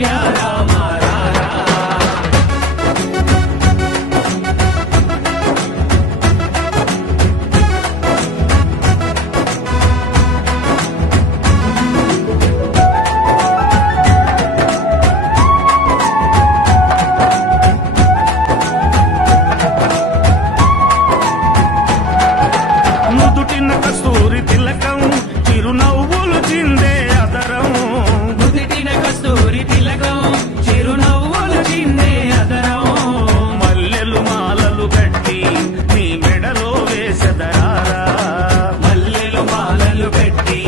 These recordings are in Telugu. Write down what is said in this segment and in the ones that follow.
కౌసల్య రామ రారా. నుదుటిన కస్తూరి తిలకం చిరునవ్వులు చిందే అదరం నుదిటిన కస్తూరి తిలకం చిరునవ్వులు చిందే అదరం. మల్లెలు మాలలు కట్టి నీ మెడలో వేసెదరారా మల్లెలు మాలలు పెట్టి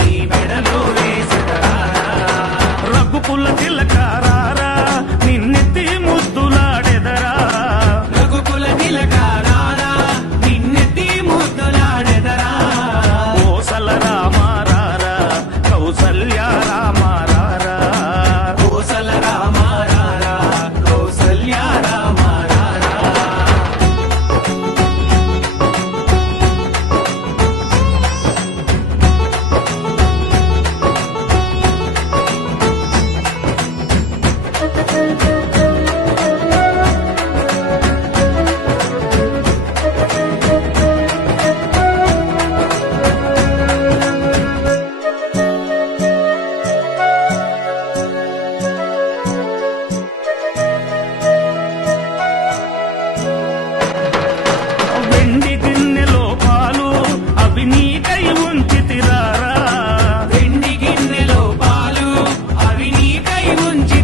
నీ మెడలో వేసెదరారా. రఘుకుల తిలకారారా నిన్నెత్తి ముద్దులాడెదరా రఘుకుల తిలకారారా నిన్నెత్తి ముద్దులాడెదరా. కోసల రామారారా కౌసల్య రామారారా కోసల రామ రారా కౌసల్య రామ రారా. వెండి గిన్నెలో పాలు అవి నీకై ఉంచితిరారా వెండి గిన్నెలో పాలు అవి నీకై ఉంచి